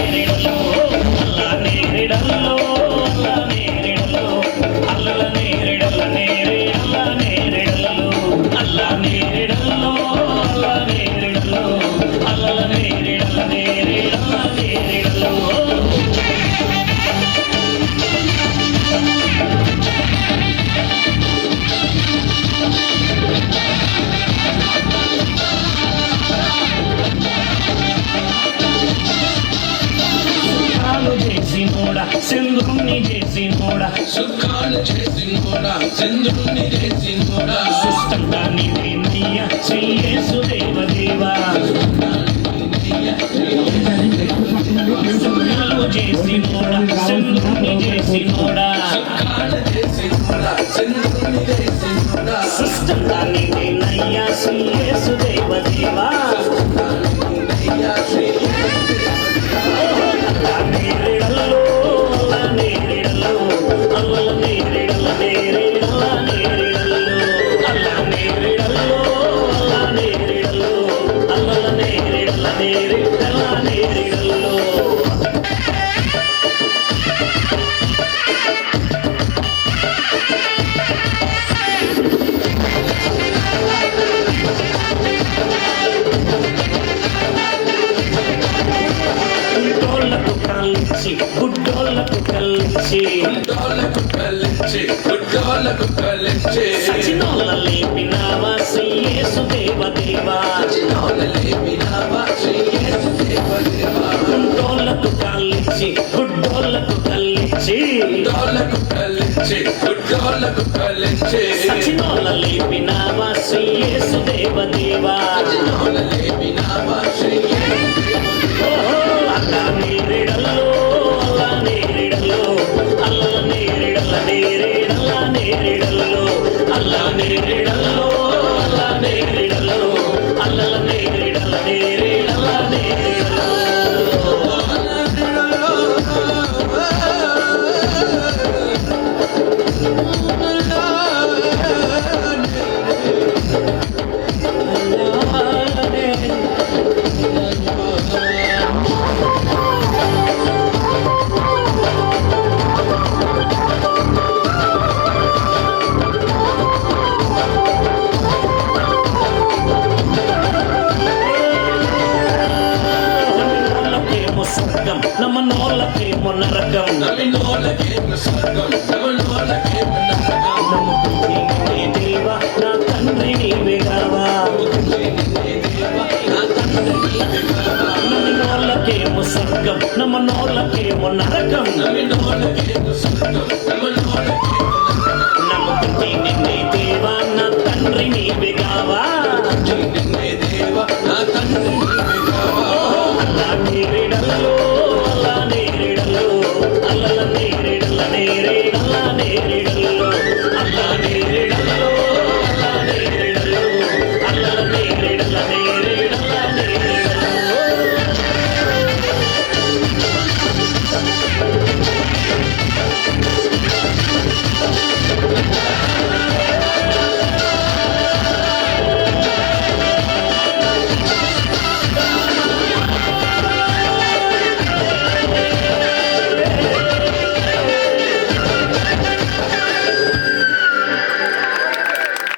నేరిడలో అల్లా నేరిడలో అల్లా నేరిడలో అల్లల నేరిడల నేరే అల్లా నేరిడలో అల్లా నేరిడలో అల్లా నేరిడలో అల్లల నేరిడల నేరే అల్లా నేరిడలో చంద్రుణ్ణి చేసినోడా సుఖాలు చేసినోడా చంద్రుణ్ణి చేసినోడా సుష్టంగా నీవే శ్రీ యేసు దేవదేవా సుఖాలు చేసినోడా చంద్రుణ్ణి చేసినోడా సుఖాలు చేసినోడా చంద్రుణ్ణి చేసినోడా సుష్టంగా నీవే శ్రీ యేసు దేవదేవా గుడ్డోళ్ళకు కలిసి సచినోళ్ళ లేపినావా శ్రీ యేసు దేవదేవా గుడ్డోళ్ళకు కలిసి సచినోళ్ళ లేపినావా శ్రీ యేసు దేవదేవా అల్లా నేరిడల్లో అల్లా నేరిడల్లో అల్లల నేరిడల్ల నేరే అల్లా నేరిడల్లో అల్లా నేరిడల్లో అల్లా నేరిడల్లో అల్లల నేరిడల్ల నేరే అల్లా నేరిడల్లో నమ్మనోళ్ళకేమో నరకం నమ్ముకుంటే దేవా నా తండ్రి నీవే కావా నమ్మనోళ్ళకేమో స్వర్గం నమ్మనోళ్ళకేమో నరకం నమ్ముకుంటే నిన్నే దేవా నా తండ్రి నీవే కావా అల్లా నేరిడల్లో అల్లా నేరిడల్లో అల్లల నేరిడల్ల నేరే అల్లా నేరే